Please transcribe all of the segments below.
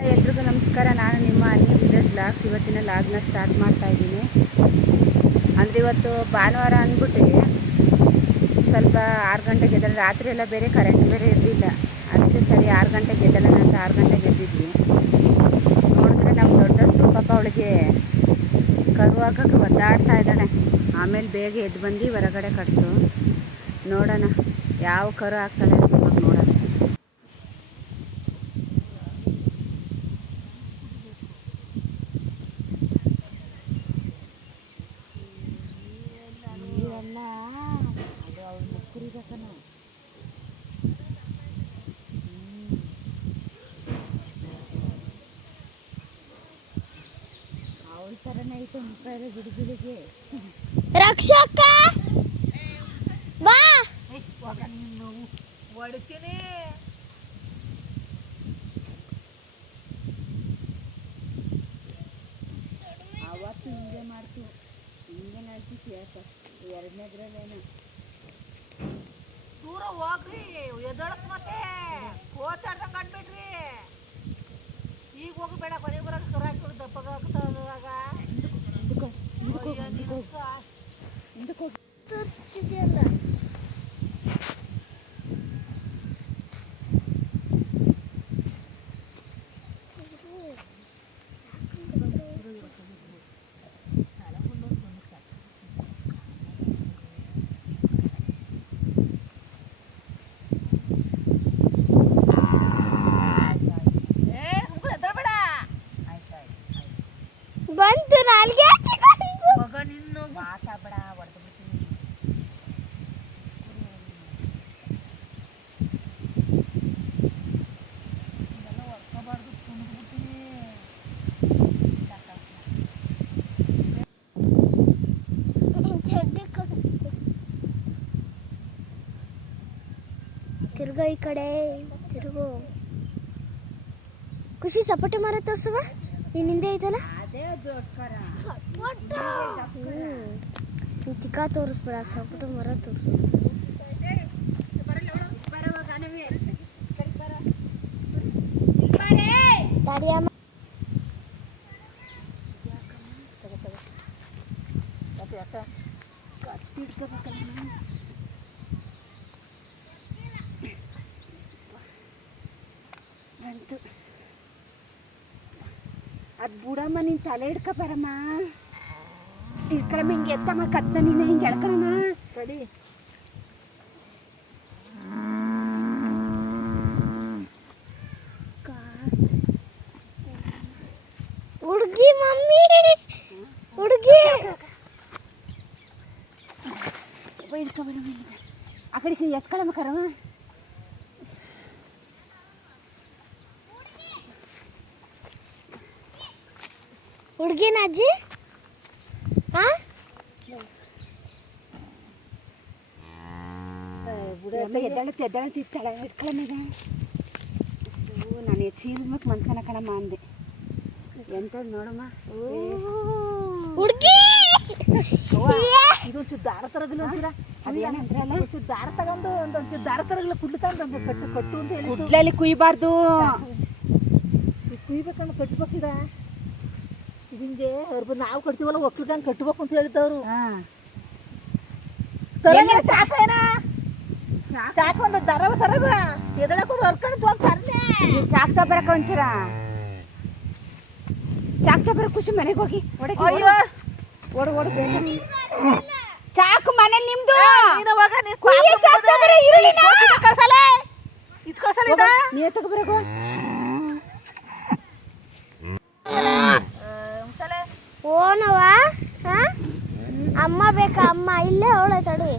ಎಲ್ರಿಗೂ ನಮಸ್ಕಾರ. ನಾನು ನಿಮ್ಮ ಅನಿ ವಿಲೇಜ್ ಲಾಗ್ಸ್. ಇವತ್ತಿನ ಲಾಗ್ನ ಸ್ಟಾರ್ಟ್ ಮಾಡ್ತಾ ಇದ್ದೀನಿ. ಅಂದರೆ ಇವತ್ತು ಭಾನುವಾರ ಅಂದ್ಬಿಟ್ಟು ಸ್ವಲ್ಪ 6 ಗಂಟೆಗೆ ಎದ್ದಳು. ರಾತ್ರಿ ಎಲ್ಲ ಬೇರೆ ಕರೆಂಟ್ ಬೇರೆ ಇರಲಿಲ್ಲ. ಅದಕ್ಕೆ ಸರಿ 6 ಗಂಟೆಗೆ ಎದ್ದಳೋಣ ಅಂತ 6 ಗಂಟೆಗೆ ಎದ್ದಿದ್ವಿ. ನೋಡಿದ್ರೆ ನಮ್ಮ ದೊಡ್ಡಸು ಪಾಪ ಅವಳಿಗೆ ಕರು ಹಾಕೋಕ್ಕೆ ಒದ್ದಾಡ್ತಾ ಇದ್ದಾಳೆ. ಆಮೇಲೆ ಬೇಗ ಎದ್ದು ಬಂದು ಹೊರಗಡೆ ಕಟ್ತು. ನೋಡೋಣ ಯಾವ ಕರು ಹಾಕ್ತಾಳೆ ಅಂತ ಇವಾಗ ನೋಡೋಣ. ಅವಳ ಥರನೇ ಐತೆ ಮುಖ ಎಲ್ಲ ಗಿಡಗಿಡಿಗೆ. ರಕ್ಷಕ ಬಾ ಹೊಡಿತೀನಿ. ಅವತ್ತು ಹಿಂಗೆ ಮಾಡ್ತು, ಹಿಂಗೆ ನಡ್ತಿತ್ತು. ಯಾಕೆ ಎರಡನೇದ್ರಲ್ಲೇನು ದೂರ ಹೋಗ್ರಿ, ಎದಳಕ್ ಮತ್ತೆ ಕೋತಾಡ್ದಂಗೆ ಕಂಡ್ಬಿಟ್ರಿ. ಈಗ ಹೋಗಬೇಡ, ಕೊನೆಗೆ ಬರೋಕೆ ಕರ ಹಾಕಿ ದಪ್ಪಗ ಆಗ್ತದಾಗ ತೋರಿಸ್ತಿದೆಯಲ್ಲ. ಬಂತು ನಾಲ್ಗೆ ಮಗ ನಿನ್ನ ಮಾತಾಡ್ಬೇಡ, ಹೊಡೆದು ಬಿಡ್ತೀನಿ. ಇದೆಲ್ಲ ಹೊಡ್ಕೋಬಾರ್ದು, ಕುಣಿದ್ಬಿಡ್ತೀನಿ. ತಿರ್ಗೋ ಈ ಕಡೆ ತಿರ್ಗೋ. ಖುಷಿ ಸಪೋಟೆ ಮರ ತೋರ್ಸುವ. ನೀನ್ ಹಿಂದೆ ಐತಲ್ಲ ಅದೇ ದೊಡ್ಡ ತಿಕ್ಕ ತೋರಿಸ್ಬೇಡ, ಸಪೋಟೆ ಮರ ತೋರಿಸು. ತಡಿಯಮ್ಮ. ಬಂತು. ಅದು ಬುಡಮ್ಮ, ನೀನು ತಲೆ ಹಿಡ್ಕೊಬಾರಮ್ಮ. ಹಿಡ್ಕೊಳಮ್ಮ, ಹಿಂಗೆ ಎತ್ತಮ್ಮ ಕತ್ತ ನೀನು ಹಿಂಗೆ ಎಳ್ಕೊಳಮ್ಮ. ಕಡಿ ಹುಡುಗಿ ಮಮ್ಮಿ, ಹುಡುಗಿ ಹಿಡ್ಕೊಬಾರಮ್ಮ. ಆ ಕಡೆ ಎತ್ಕೊಳಮ್ಮ ಕರಮ್ಮ. ಹುಡುಗಿನ ಅಜ್ಜಿ. ಎದ್ದಾಳಂತ ಇತ್ತಾಳ ಇಟ್ಕೊಳಮ್ಮೀಗ. ನಾನು ಚೀಲ್ಮಕ್ಕೆ ಮನ್ಕನ ಕಣಮ್ಮ ಅಂದೆ. ಎಂಥದ್ದು ನೋಡಮ್ಮ ಹುಡುಗಿ. ಇದೊಂಚೂರು ದಾರ ತರಗಿಲ್ಲ, ಒಂಚೂರ ಅದೇನಂದ್ರಲ್ಲ, ಒಂಚೂರು ದಾರ ತಗೊಂಡು ಒಂದೊಂಚೂರು ದಾರ ತರಗಿಲ್ಲ, ಕುಡ್ಲು ತಗೊಂಡು ಕಟ್ಟು ಕಟ್ಟು ಅಂತ ಹೇಳಿ. ಕುಡ್ಲಲ್ಲಿ ಕುಯ್ಬಾರ್ದು, ಕುಯ್ಬೇಕಣ್ಣ, ಕಟ್ಬೇಕಿದ. ಹಿಂಗೆ ಅವ್ರು ನಾವು ಕಟ್ತೀವಲ್ಲ, ಒಕ್ಲಿಗಂಗೆ ಕಟ್ಬೇಕು ಅಂತ ಹೇಳಿದ್ದವ್ರು. ಚಾಕ ಚಾಕ ಒಂದು ದರವ ತರಗ ಎದಳಕ್ಕೆ ಹೊರ್ಕೊಂಡು ಹೋಗ್ತಾರನೆ. Chalk ತಬರಕ ಒಂಚೂರ chalk ತಬರ. ಖುಷಿ ಮನೆಗೆ ಹೋಗಿ ಓಡು ಓಡು ಬೇಗ. ಚಾಕು ಮನೆ ನಿಮ್ದು. ನೀರು ತಗೋಬರಗೋ. ಓನವ ಅಮ್ಮ ಬೇಕಾ? ಅಮ್ಮ ಇಲ್ಲೇ ಅವಳೆ. ತಡಿ.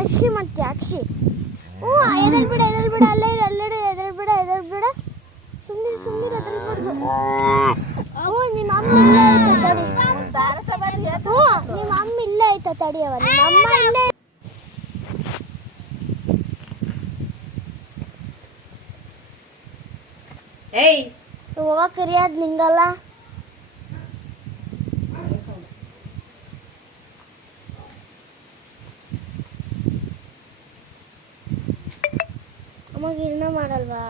ಅಕ್ಷಿ ಮತ್ತೆ ಅಕ್ಷಿ. ಎದಳ್ಬಿಡ ಎದಳ್ಬಿಡ, ಅಲ್ಲೇ ಅಲ್ಲೆಡೆ ಎದಳ್ಬಿಡ ಎದಳ್ಬಿಡ. ಸುಮ್ಮನೆ ಸುಮ್ಮನೆ ಎದಳ್ಬಾರ್ದು. ನಿಮ್ಮ ಅಮ್ಮ ಇಲ್ಲೇ ಐತೆ ತಡಿ. ನಿಮ್ಮ ಅಮ್ಮ ಇಲ್ಲೇ ಐತೆ ತಡಿಯವ. ನಿಮ್ಮ ಅಮ್ಮ ಇಲ್ಲೇ. ಏಯ್ ಹೋಗಕ್ಕೆ ಕರಿಯೋದು ನಿಂಗಲ್ಲ. ಅಮ್ಮಗೆ ಇನ್ನ ಮಾಡಲ್ವಾ?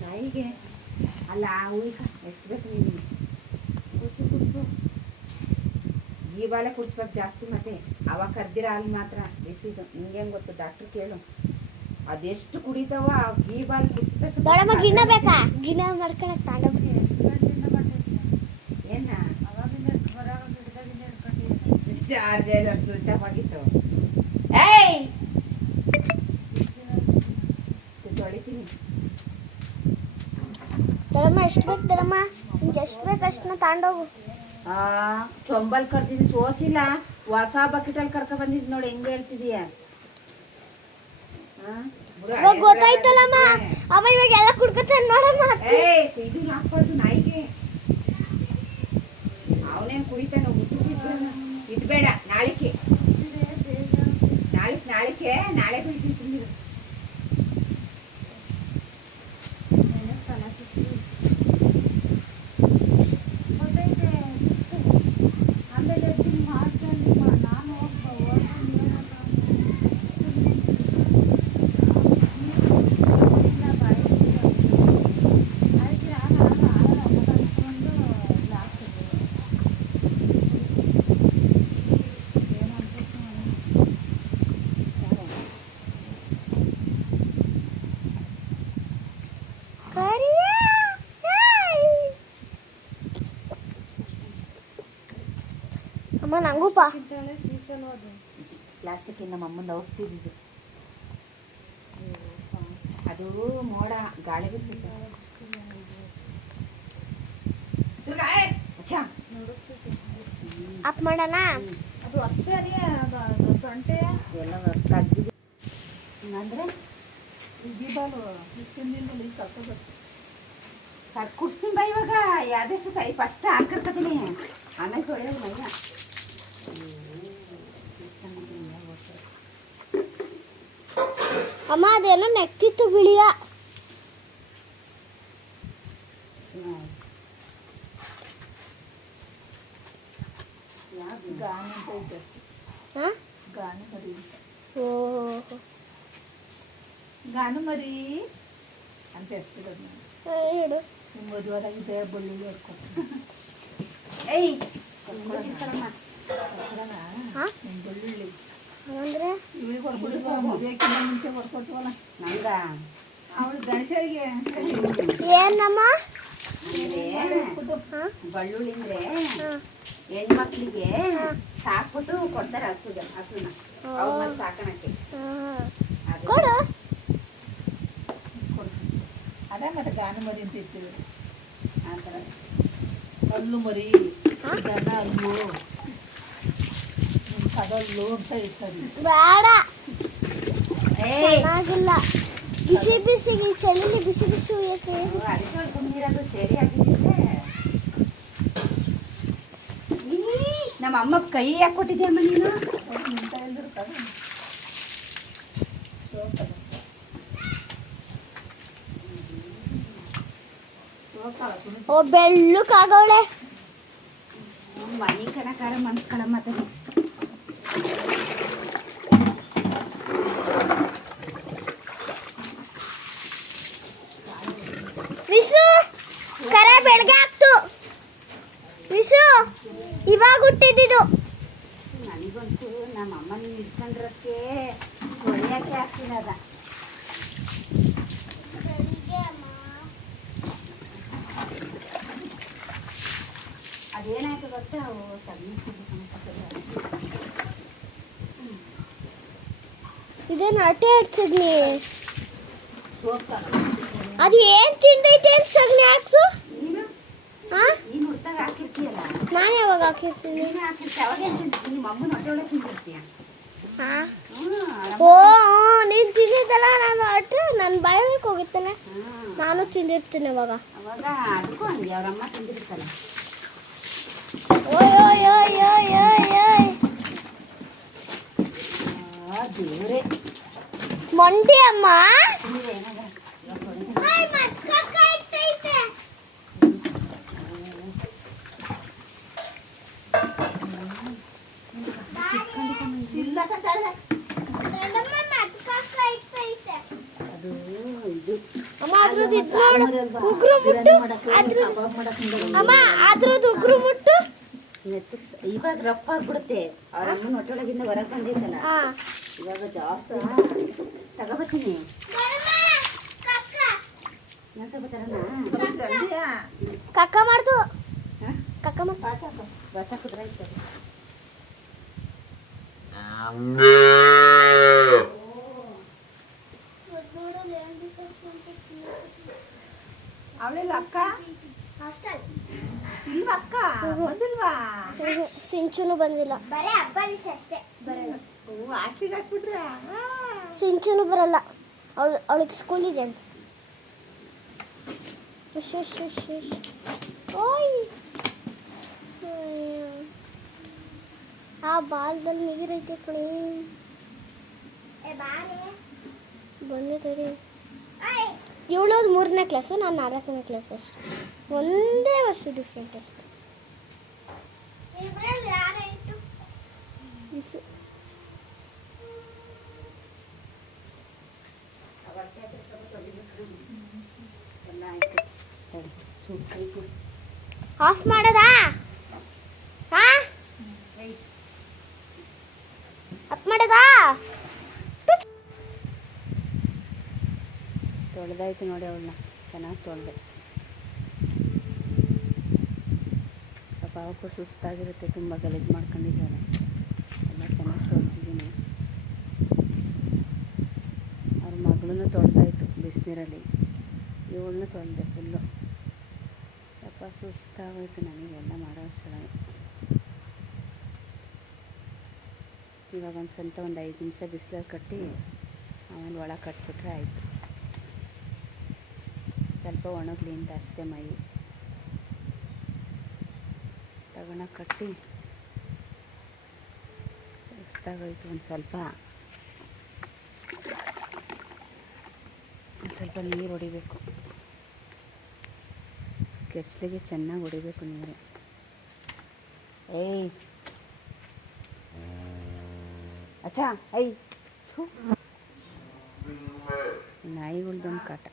ತಾಯಿಗೆ ಅಲ್ಲ ಉಳಿಕ ಎಷ್ಟು ಬೇಕು ನೀನು ಕುಡಿಸು ಈ ಬಾಳೆ ಕುಡಿಸ್ಬೇಕು ಜಾಸ್ತಿ. ಮತ್ತೆ ಅವಾಗ ಕರ್ದಿರ ಹಾಲು ಮಾತ್ರ ಬಿಸಿದು. ನಿಂಗೆ ಗೊತ್ತು, ಡಾಕ್ಟ್ರ್ ಕೇಳು. ಅದೆಷ್ಟು ಕುಡಿತಾವ ಈ ಬಾಲ್ ಕುಡಿಸಿದ ದೊಡ್ಡಮ್ಮ ಗಿಣ್ಣ ಬೇಕಾ? ಗಿಣ್ಣ ಮಾಡ್ಕೊಳಕ್ ತಾಂಡ ಏನ ಚಾರ್ಜರ್ ಸ್ವಿಚ್ ಆಫ್ ಆಗಿತ್ತು. ಏಯ್ ತೊಳಿತೀನಿ. ದೊಡ್ಡಮ್ಮ ಎಷ್ಟು ಬೇಕು ದೊಡ್ಡಮ್ಮ? ನಿಮ್ಗೆ ಎಷ್ಟು ಬೇಕು ಅಷ್ಟನ್ನ ತಾಂಡೋಗು. ಚೊಂಬಲ್ ಕರ್ದಿದ್ದು ಸೋಸಿಲ್ಲ, ಹೊಸ ಬಕೆಟಲ್ಲಿ ಕರ್ಕ ಬಂದಿದ್ ನೋಡಿ. ಹೆಂಗೆ ಹೇಳ್ತಿದೀಯ? ಇವಾಗ ಗೊತ್ತಾಯ್ತಲ್ಲಮ್ಮ. ಅಮ್ಮ ಇವಾಗ ಎಲ್ಲ ಕುಡ್ಕೊತಾನೆ ನೋಡಮ್ಮ. ಏಯ್ ಇದು ಹಾಕ್ಬಾರ್ದು ನಾಯಿಗೆ. ಅವನೇನು ಕುಡಿತಾನ ಇದು ಬೇಡ. ನಾಳೆ ಕುಡಿತೀನಿ ಸುಮ್ಮನೆ. ಅಮ್ಮ ನಂಗೂಪ ಪ್ಲಾಸ್ಟಿಕ್ ನಮ್ಮ ಅಮ್ಮಂದು ಔಷಧಿ ಇದು. ಅದು ಮೋಡ ಗಾಳಿ ಬಿಸಿತ್ತು. ಅಪ್ ಮಾಡೋಣ. ಅದು ಅಷ್ಟೇ ಅದೇ ತೊಂಟೆ ಎಲ್ಲ ಕದ್ದು ಅಂದ್ರೆ ದೀಪಾಲು ಹಿಂದಿಂದಲೂ ಕರ್ಕೋಬೇಕು. ಕುಡ್ಸ್ತೀನಿ ಬಾ. ಇವಾಗ ಯಾವ್ದಷ್ಟು ಕೈ ಫಸ್ಟ್ ಹಾಕರ್ಕತೀನಿ, ಆಮೇಲೆ ತೊಳೆಯೋದು ಮೈನ. ಅಮ್ಮ ಅದೇನೋ ನೆಕ್ತಿತ್ತು ಬಿಳಿಯ. ಗಾನ ಅಂತ ಐತೆ. ಗಾನ ಮರಿ. ಗಾನು ಮರಿ ಅಂತ ಹೆಸರಿರೋದು ನಾನು. ಹೇಳು. ನಿಮ್ಮ ಮದುವಾಗಿದೆ ಬೆಳ್ಳುಳ್ಳಿ ಹಾಕ್ಕೊಟ್ಟು. ಏಯ್ ನಿಮ್ಮ ಬೆಳ್ಳುಳ್ಳಿ ಅಂದ್ರೆ ಇವಳಿಗೆ ಹೊರ್ಕೊಟ್ಟು ಮದುವೆಕ್ಕಿಂತ ಮುಂಚೆ ಹೊರ್ಕೊಟ್ವಲ್ಲ ನಂಗ ಅವಳು ಗಣೇಶರಿಗೆ ಏನಮ್ಮ? ಬೆಳ್ಳುಳ್ಳಿ ಅಂದ್ರೆ ಹೆಣ್ಮಕ್ಳಿಗೆ ಸಾಕ್ಬಿಟ್ಟು ಕೊಡ್ತಾರೆ. ಹಸುನ ಅವ್ರ ಸಾಕಣಕ್ಕೆ ಕೊಡು. ಅದೇ ಮತ್ತೆ ಗಾನ ಮರಿ ಅಂತ ಇರ್ತೀವಿ. ಆ ಥರ ಹಲ್ಲು ಮರಿ, ದನ ಹಲ್ಲು, ಕಡಲ್ಲು ಅಂತ ಇರ್ತಾರೆ. ಬೇಡ, ಚೆನ್ನಾಗಿಲ್ಲ. ಬಿಸಿ ಬಿಸಿಗೆ ಚಳಿಲಿ ಬಿಸಿ ಬಿಸಿ ಅದಕ್ಕೆ ಕುಂದಿರೋದು ಸೇರಿ ಆಗಿದ್ದೆ. ನಮ್ಮ ಅಮ್ಮ ಕೈ ಯಾಕೆ ಕೊಟ್ಟಿದ್ಯಮ್ಮ ನೀನು? ನಿಂತ ಎಲ್ಲಿರ್ತಾರೆ ಓ ಬೆಳ್ಳಕ್ಕಾಗವಳೆ. ಮನೆ ಕಣಕಾರ ಮನ್ಸ್ಕಳ ಮಾತಾಡಿ. ವಿಸು ಕರ ಬೆಳಗ್ಗೆ ಆಗ್ತು. ವಿಸು ಇವಾಗ ಹುಟ್ಟಿದ್ದು. ನನಗಂತೂ ನಮ್ಮ ಅಮ್ಮನ ಇಟ್ಕೊಂಡ್ರಕ್ಕೆ ಹೊಳೆಯಕ್ಕೆ ಆಗ್ತಿರದ. ಅದೇನಾಯ್ತು ಗೊತ್ತಾ, ಅವು ಸಗಣಿ ಇದೇನು ಅಟೆ ಸಗಣಿ? ಅದು ಏನ್ ತಿಂದೈತೆ ಅಂತ ಸಗಣಿ ಹಾಕ್ತು? ನೀನು ಹುಟ್ಟಾಗ ಹಾಕಿರ್ತೀಯಲ್ಲ, ನಾನು ಯಾವಾಗ ಹಾಕಿರ್ತೀನಿ? ನೀನು ಹಾಕಿರ್ತೀಯ. ಅವಾಗ ಏನು ತಿಂತೀನಿ? ನಿಮ್ಮ ಅಮ್ಮನ ಹೊಟ್ಟೆ ತಿಂದಿರ್ತೀಯ. ಓ ನೀನು ತಿಂದಿದ್ದಲ್ಲ, ನಾನು ಅಟ್ರೆ ನನ್ನ ಬಾಯೊಳಗೆ ಹೋಗಿತ್ತಲ್ಲ, ನಾನು ತಿಂದಿರ್ತೀನಿ ಅವಾಗ. ಅವಾಗ ಅದಕ್ಕೂ ಹಂಗೆ ಅವ್ರಮ್ಮ ತಿಂದಿರ್ತಾನೆ. ಓಯ್ ಓಯ್ ಓಯ್ ಓಯ್ ಓಯ್ ಓಯ್ ದೇವ್ರೆ ಮೊಂಡಿ ಅಮ್ಮ. ಏನಾಗ ಇಲ್ಲ ಕಂತಾಳೆ. ಅದ್ರದ್ದು ಇದು ನೋಡು ಉಗುರು ಮುಟ್ಟು ಅಮ್ಮ ಅದ್ರದ್ದು ಉಗುರು ಮುಟ್ಟು ಇವಾಗ ರಫ್ ಆಗ್ಬಿಡುತ್ತೆ. ಅವ್ರ ಅಮ್ಮನ ಹೊಟ್ಟೊಳಗಿಂದ ಹೊರಗೆ ಬಂದಿದ್ದಲ್ಲ, ಇವಾಗ ಜಾಸ್ತಿ ತಗೋಬತ್ತೀನಿ. ಕಕ್ಕ ಮಾಡ್ದು ಕಕ್ಕ ಬಚ್ಚ ಕುದ್ರೆ ಇತ್ತು. ಅವಳೆಲ್ಲ ಅಕ್ಕ ಇಲ್ವಾ? ಅಕ್ಕ ಬಂದಿಲ್ವಾ? ಸಿಂಚುನು ಬಂದಿಲ್ಲ. ಬರೇ ಹಬ್ಬ ದಿವಸ ಅಷ್ಟೇ ಬರಲ್ಲ. ಹಾಸ್ಟೆಲ್ಗೆ ಹಾಕ್ಬಿಟ್ರೆ ಸಿಂಚುನು ಬರಲ್ಲ, ಅವಳಿಗೆ ಸ್ಕೂಲ್ ಇದೆ ಅಂತ. ಓಯ್ ಆ ಬಾಲ್ದಲ್ಲಿ ನೀರೈತೆ ಕಣೆ. ಬಂದಿದ್ದೀರಿ. ಇವಳು 3ನೇ ಕ್ಲಾಸು, ನಾನು 4ನೇ ಕ್ಲಾಸ್ ಅಷ್ಟೆ. ಒಂದೇ ವರ್ಷ ಡಿಫ್ರೆಂಟ್ ಅಷ್ಟೆ. ಆಫ್ ಮಾಡೋದಾ? ಆಫ್ ಮಾಡೋದಾ? ತೊಳೆದಾಯ್ತು ನೋಡಿ, ಅವಳನ್ನ ಚೆನ್ನಾಗಿ ತೊಳೆದೆ. ಸ್ವಲ್ಪ ಅವಕ್ಕೂ ಸುಸ್ತಾಗಿರುತ್ತೆ, ತುಂಬ ಗಲೀಜು ಮಾಡ್ಕೊಂಡಿದ್ದಾಳೆ. ಎಲ್ಲ ಚೆನ್ನಾಗಿ ತೊಳೆದಿದ್ದೀನಿ. ಅವ್ರ ಮಗಳೂ ತೊಳೆದಾಯ್ತು ಬಿಸಿನೀರಲ್ಲಿ, ಇವಳನ್ನೂ ತೊಳೆದೆ ಫುಲ್ಲು. ಸ್ವಲ್ಪ ಸುಸ್ತಾಗೋಯ್ತು ನನಗೆಲ್ಲ ಮಾಡೋ ಅಷ್ಟೊಳಗೆ. ಇವಾಗ ಒಂದು ಸ್ವಲ್ಪ 5 ನಿಮಿಷ ಬಿಸಿಲಲ್ಲಿ ಕಟ್ಟಿ ಆಮೇಲೆ ಒಳಗೆ ಕಟ್ಬಿಟ್ರೆ ಆಯಿತು. ಸ್ವಲ್ಪ ಒಣಗಲಿ ಅಂತ ಅಷ್ಟೇ. ಮೈ ತಗೊಂಡ ಕಟ್ಟಿ ಸುಸ್ತಾಗೋಯ್ತು. ಒಂದು ಸ್ವಲ್ಪ ನೀರು ಹೊಡಿಬೇಕು, ಕೆಸಲಿಗೆ ಚೆನ್ನಾಗಿ ಹೊಡಿಬೇಕು ನೀರು. ಏಯ್ ಅಚ್ಚಾ ಐ ನಾಯಿಗಳ್ದೊಂದು ಕಾಟ.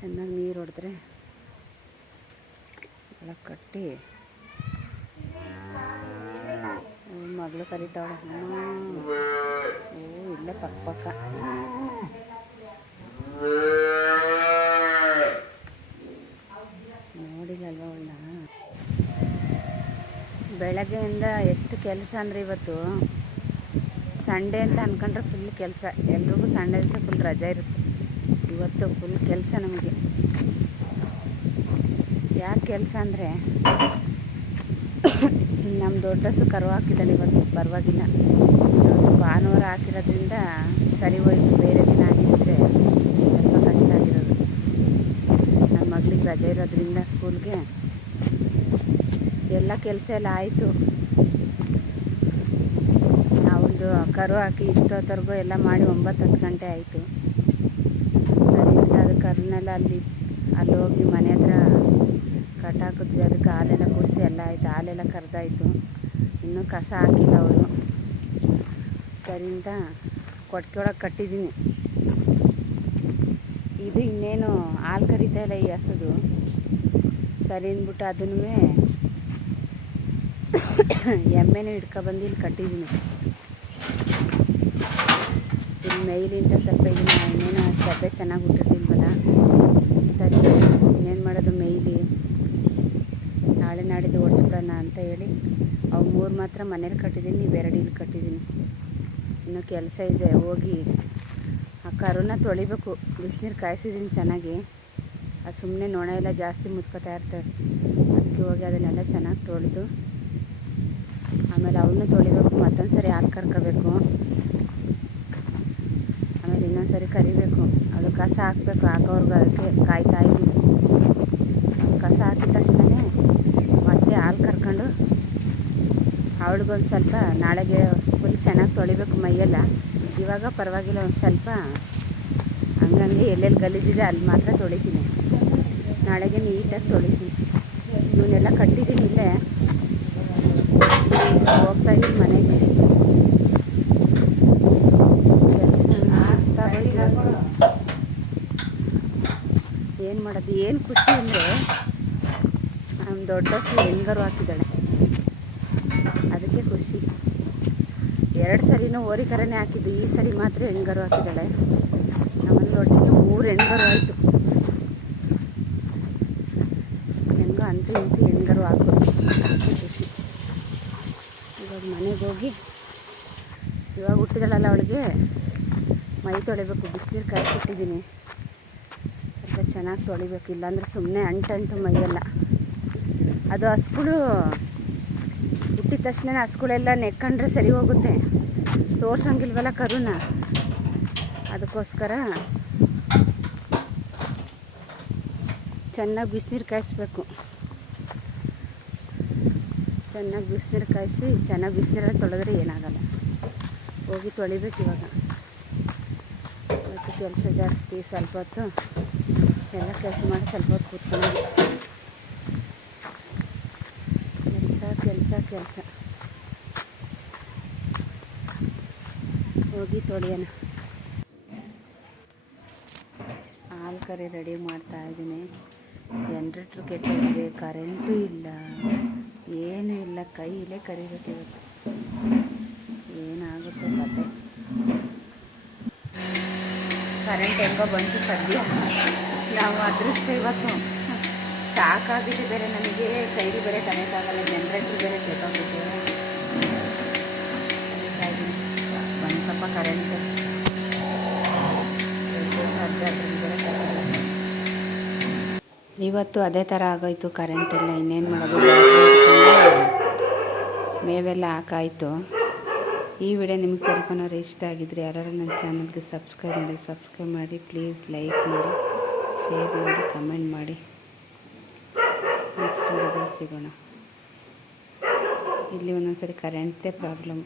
ಚೆನ್ನಾಗಿ ನೀರು ಹೊಡೆದ್ರೆ ಒಳಗೆ ಕಟ್ಟಿ. ಮಗಳು ಕರೀತಾವಳ. ಓ ಇಲ್ಲೇ ಪಕ್ಕ ನೋಡಿಲ್ಲಲ್ವ ಅವಳನ್ನ. ಬೆಳಗ್ಗೆಯಿಂದ ಎಷ್ಟು ಕೆಲಸ ಅಂದರೆ, ಇವತ್ತು ಸಂಡೇ ಅಂತ ಅಂದ್ಕೊಂಡ್ರೆ ಫುಲ್ ಕೆಲಸ. ಎಲ್ರಿಗೂ ಸಂಡೇ ದಿವಸ ಫುಲ್ ರಜೆ ಇರುತ್ತೆ. ಇವತ್ತು ಫುಲ್ ಕೆಲಸ ನಮಗೆ. ಯಾಕೆ ಕೆಲಸ ಅಂದರೆ, ನಮ್ಮ ದೊಡ್ಡಸು ಕರು ಹಾಕಿದ್ದಾಳೆ ಇವತ್ತು. ಪರವಾಗಿಲ್ಲ, ಭಾನುವಾರ ಹಾಕಿರೋದ್ರಿಂದ ಸರಿ ಹೋಯ್ತು. ಬೇರೆ ದಿನ ಹಾಕಿದ್ರೆ ಸ್ವಲ್ಪ ಕಷ್ಟ ಆಗಿರೋದು. ನನ್ನ ಮಗಳಿಗೆ ರಜೆ ಇರೋದ್ರಿಂದ ಸ್ಕೂಲ್ಗೆ ಎಲ್ಲ ಕೆಲಸ ಎಲ್ಲ ಆಯಿತು. ಅವಳದು ಕರು ಹಾಕಿ ಇಷ್ಟೊತ್ತವರೆಗೂ ಎಲ್ಲ ಮಾಡಿ 9-10 ಗಂಟೆ ಆಯಿತು. ಸರಿ ಅಂತ ಅದು ಕರುನೆಲ್ಲ ಅಲ್ಲಿ ಹೋಗಿ ಮನೆ ಹತ್ರ ಕಟ್ಟಾಕಿದ್ವಿ. ಅದಕ್ಕೆ ಹಾಲೆಲ್ಲ ಕುಡಿಸಿ ಎಲ್ಲ ಆಯಿತು. ಹಾಲೆಲ್ಲ ಕರೆದಾಯಿತು. ಇನ್ನೂ ಕಸ ಹಾಕಿಲ್ಲ ಅವಳು. ಸರಿ ಅಂತ ಕೊಟ್ಟಿಗೆ ಒಳಗೆ ಕಟ್ಟಿದ್ದೀನಿ. ಇದು ಇನ್ನೇನು ಹಾಲು ಕರಿತಾ ಇಲ್ಲ ಈ ಹಸುದು. ಸರಿ ಅಂದ್ಬಿಟ್ಟು ಅದನ್ನು ಎಮ್ಮೆನೂ ಹಿಡ್ಕೊಬಂದು ಇಲ್ಲಿ ಕಟ್ಟಿದ್ದೀನಿ. ಇಲ್ಲಿ ಮೇಯ್ಲಿಂದ ಸ್ವಲ್ಪ ಇನ್ನೇನು ಸಪ್ಪೆ ಚೆನ್ನಾಗಿ ಹುಟ್ಟಿರ್ಲಿಲ್ವಲ್ಲ. ಸರಿ ಇನ್ನೇನು ಮಾಡೋದು, ಮೇಯ್ಲಿ ನಾಳೆ ನಾಡಿದ್ದು ಓಡಿಸ್ಬಿಡೋಣ ಅಂತ ಹೇಳಿ ಅವು 3 ಮಾತ್ರ ಮನೇಲಿ ಕಟ್ಟಿದ್ದೀನಿ. 2 ಇಲ್ಲಿ ಕಟ್ಟಿದ್ದೀನಿ. ಇನ್ನೂ ಕೆಲಸ ಇದೆ. ಹೋಗಿ ಆ ಕರುನ ತೊಳಿಬೇಕು. ಬಿಸಿನೀರು ಕಾಯಿಸಿದ್ದೀನಿ ಚೆನ್ನಾಗಿ. ಅದು ಸುಮ್ಮನೆ ನೊಣ ಎಲ್ಲ ಜಾಸ್ತಿ ಮುತ್ಕೋತಾ ಇರ್ತವೆ. ಅದಕ್ಕೆ ಹೋಗಿ ಅದನ್ನೆಲ್ಲ ಚೆನ್ನಾಗಿ ತೊಳೆದು ಆಮೇಲೆ ಅವಳನ್ನೂ ತೊಳಿಬೇಕು. ಮತ್ತೊಂದು ಸರಿ ಹಾಲು ಕರ್ಕೋಬೇಕು. ಆಮೇಲೆ ಇನ್ನೊಂದು ಸರಿ ಕರಿಬೇಕು. ಅದು ಕಸ ಹಾಕಬೇಕು. ಹಾಕೋರ್ಗು ಅದಕ್ಕೆ ಕಾಯ್ತಾ ಇದ್ದೀನಿ. ಕಸ ಹಾಕಿದ ತಕ್ಷಣವೇ ಮತ್ತೆ ಹಾಲು ಕರ್ಕೊಂಡು ಅವಳಿಗೊಂದು ಸ್ವಲ್ಪ ನಾಳೆಗೆ ಫುಲ್ ಚೆನ್ನಾಗಿ ತೊಳಿಬೇಕು ಮೈಯೆಲ್ಲ. ಇವಾಗ ಪರವಾಗಿಲ್ಲ, ಒಂದು ಸ್ವಲ್ಪ ಹಂಗಂಗೆ ಎಲ್ಲೆಲ್ಲಿ ಗಲೀಜಿದೆ ಅಲ್ಲಿ ಮಾತ್ರ ತೊಳಿತೀನಿ. ನಾಳೆಗೆ ನೀಟಾಗಿ ತೊಳಿತೀನಿ. ಇವನ್ನೆಲ್ಲ ಕಟ್ಟಿದ್ದೀನಿ. ಇಲ್ಲೇ ಹೋಗ್ತಾಯಿದ್ದೀನಿ ಮನೆಗೆ. ಕೆಲಸ ಸುಸ್ತಾಗೋಯ್ತು. ಏನು ಮಾಡೋದು. ಏನು ಖುಷಿ ಅಂದರೆ ನಮ್ಮ ದೊಡ್ಡ ಹಸು ಹೆಣ್ಗರು ಹಾಕಿದ್ದಾಳೆ, ಅದಕ್ಕೆ ಖುಷಿ. 2 ಸರಿನೂ ಓರಿಕರನೇ ಹಾಕಿದ್ದು, ಈ ಸರಿ ಮಾತ್ರ ಹೆಣ್ಗರು ಹಾಕಿದ್ದಾಳೆ. ನಮ್ಮಲ್ಲಿ ಒಟ್ಟಿಗೆ 3 ಹೆಣ್ಗರು ಆಯಿತು. ಹೆಂಗೋ ಅಂತೂ ಇಂತೂ ಹೆಣ್ಗರು ಹಾಕೋದು, ಅದಕ್ಕೆ ಖುಷಿ. ಇವಾಗ ಮನೆಗೆ ಹೋಗಿ, ಇವಾಗ ಹುಟ್ಟಿದಳಲ್ಲ ಅವಳಿಗೆ ಮೈ ತೊಳಿಬೇಕು. ಬಿಸಿನೀರು ಕಾಯಿಸಿಟ್ಟಿದ್ದೀನಿ, ಸ್ವಲ್ಪ ಚೆನ್ನಾಗಿ ತೊಳಿಬೇಕು, ಇಲ್ಲಾಂದರೆ ಸುಮ್ಮನೆ ಅಂಟಂಟು ಮೈಯೆಲ್ಲ. ಅದು ಹಸುಗಳು ಹುಟ್ಟಿದ ತಕ್ಷಣ ಹಸುಗಳೆಲ್ಲ ನೆಕ್ಕಂಡ್ರೆ ಸರಿ ಹೋಗುತ್ತೆ, ತೋರ್ಸಂಗಿಲ್ವಲ್ಲ ಕರುನ. ಅದಕ್ಕೋಸ್ಕರ ಚೆನ್ನಾಗಿ ಬಿಸಿನೀರು ಕಾಯಿಸ್ಬೇಕು. ಚೆನ್ನಾಗಿ ಬಿಸಿನೀರು ಕಾಯಿಸಿ ಚೆನ್ನಾಗಿ ಬಿಸಿನೀರಲ್ಲಿ ತೊಳೆದ್ರೆ ಏನಾಗಲ್ಲ. ಹೋಗಿ ತೊಳಿಬೇಕು ಇವಾಗ. ಇವತ್ತು ಕೆಲಸ ಜಾಸ್ತಿ, ಸ್ವಲ್ಪ ಹೊತ್ತು ಎಲ್ಲ ಕೆಲಸ ಮಾಡಿ ಸ್ವಲ್ಪ ಹೊತ್ತು ಕೂತ್ಕೊಂಡು ಕೆಲಸ ಹೋಗಿ ತೊಳೆಯೋಣ. ಹಾಲು ಕರಿ ರೆಡಿ ಮಾಡ್ತಾಯಿದ್ದೀನಿ. ಜನ್ರೇಟ್ರ್ ಕೆಟ್ಟೋಗಿದೆ, ಕರೆಂಟು ಇಲ್ಲ, ಏನೂ ಇಲ್ಲ, ಕೈಯಲ್ಲೇ ಕರಿಬೇಕು ಇವತ್ತು. ಏನಾಗುತ್ತೆ ಕತೆ. ಕರೆಂಟ್ ಹೆಂಗೋ ಬಂತು ಸದ್ಯ, ನಾವು ಅದೃಷ್ಟ ಇವತ್ತು. ಸಾಕಾಗಿದೆ ಬೇರೆ ನಮಗೆ, ಕೈಲಿ ಬೇರೆ ಕನೆಕ್ಟ್ ಆಗಲ್ಲ, ಜನ್ರೇಟ್ರ್ ಬೇರೆ ಕೆಟ್ಟೋಗಿದೆ. ಬಂತಪ್ಪ ಕರೆಂಟ್, ಇವತ್ತು ಅದೇ ಥರ ಆಗೋಯ್ತು ಕರೆಂಟೆಲ್ಲ. ಇನ್ನೇನು ಮಾಡೋದು, ಮೇವೆಲ್ಲ ಹಾಕಾಯಿತು. ಈ ವಿಡಿಯೋ ನಿಮ್ಗೆ ಸ್ವಲ್ಪನಾರು ಇಷ್ಟ ಆಗಿದ್ರೆ ಯಾರು ನನ್ನ ಚಾನಲ್ಗೆ ಸಬ್ಸ್ಕ್ರೈಬ್ ಮಾಡಿ ಪ್ಲೀಸ್. ಲೈಕ್ ಮಾಡಿ, ಶೇರ್ ಮಾಡಿ, ಕಮೆಂಟ್ ಮಾಡಿ. ನೆಕ್ಸ್ಟ್ ವಿಡಿಯೋದಲ್ಲಿ ಸಿಗೋಣ. ಇಲ್ಲಿ ಒಂದೊಂದ್ಸರಿ ಕರೆಂಟ್ದೇ ಪ್ರಾಬ್ಲಮ್.